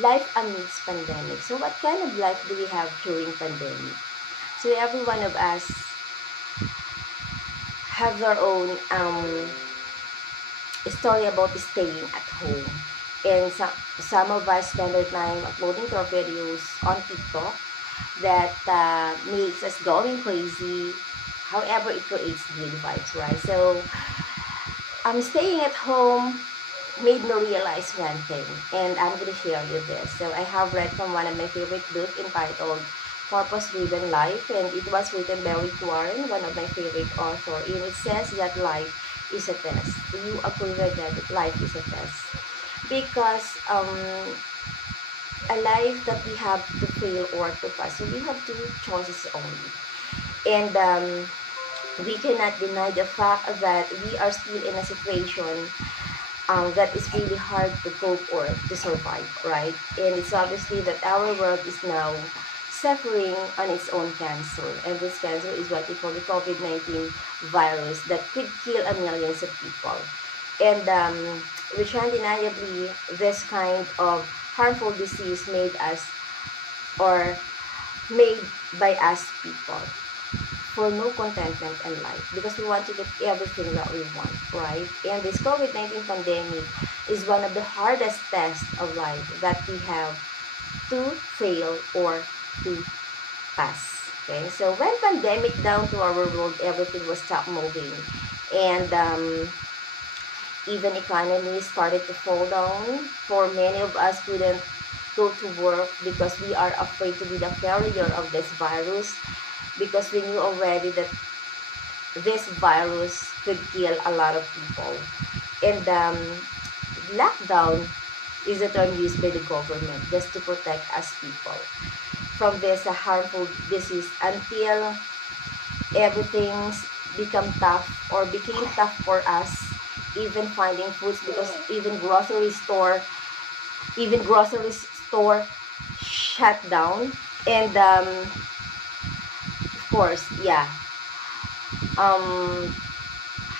life amidst pandemic. So what kind of life do we have during pandemic? So every one of us have their own story about staying at home. And some of us spend our time uploading to our videos on TikTok that makes us going crazy. However, it creates good vibes, right? So, staying at home made me realize one thing, and I'm going to share you this. So, I have read from one of my favorite books entitled Purpose Driven Life, and it was written by Rick Warren, one of my favorite authors. And it says that life is a test. Do you agree with that life is a test? Because a life that we have to fail or to pass, so we have two choices only. And we cannot deny the fact that we are still in a situation that is really hard to cope or to survive, right? And it's obviously that our world is now suffering on its own cancer. And this cancer is what we call the COVID-19 virus that could kill millions of people. And which undeniably, this kind of harmful disease made us or made by us people for no contentment in life, because we want to get everything that we want, right? And this COVID-19 pandemic is one of the hardest tests of life that we have to fail or to pass. Okay, so when pandemic down to our world, everything was stopped moving, and even economy started to fall down. For many of us couldn't go to work because we are afraid to be the carrier of this virus, because we knew already that this virus could kill a lot of people. And lockdown is a term used by the government just to protect us people from this harmful disease until everything's become tough or became tough for us, even finding foods, because even grocery store shut down. And of course, yeah,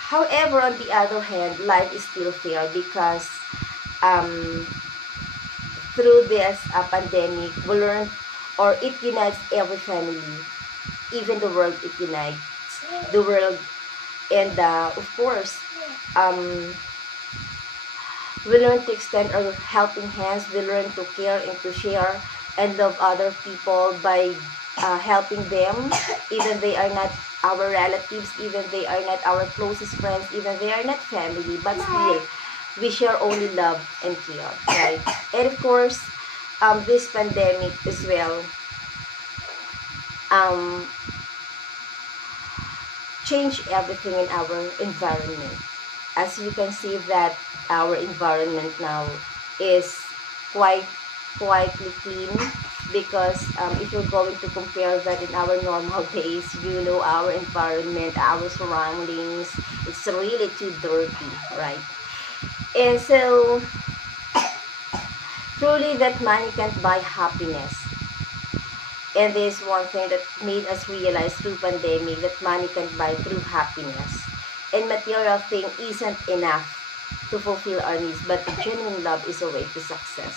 however, on the other hand, life is still fair because um, through this pandemic, we learned, or it unites every family, even the world, it unites the world. And of course, um, we learn to extend our helping hands. We learn to care and to share and love other people by helping them, even they are not our relatives, even they are not our closest friends, even they are not family, but still, we share only love and care, right? And of course, this pandemic as well, um, change everything in our environment. As you can see that our environment now is quite quietly clean, because if you're going to compare that in our normal days, our environment, our surroundings, it's really too dirty, right? And so truly that money can't buy happiness. And this is one thing that made us realize through pandemic that money can buy true happiness. And material thing isn't enough to fulfill our needs, but the genuine love is a way to success.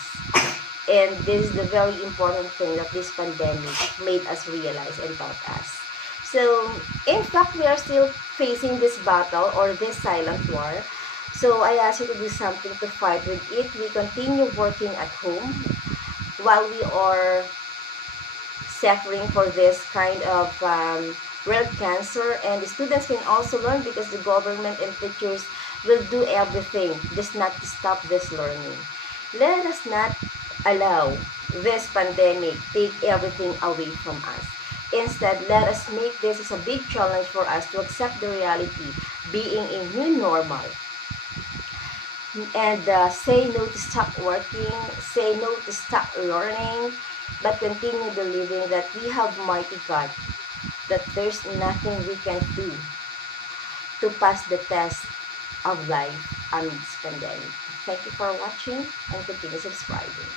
And this is the very important thing that this pandemic made us realize and taught us. So, in fact, we are still facing this battle or this silent war. So, I ask you to do something to fight with it. We continue working at home while we are suffering for this kind of world cancer, and the students can also learn because the government and teachers will do everything just not to stop this learning. Let us not allow this pandemic take everything away from us. Instead, let us make this as a big challenge for us to accept the reality being a new normal, and say no to stop working, say no to stop learning, but continue believing that we have mighty God, that there's nothing we can do to pass the test of life amidst pandemic. Thank you for watching and continue subscribing.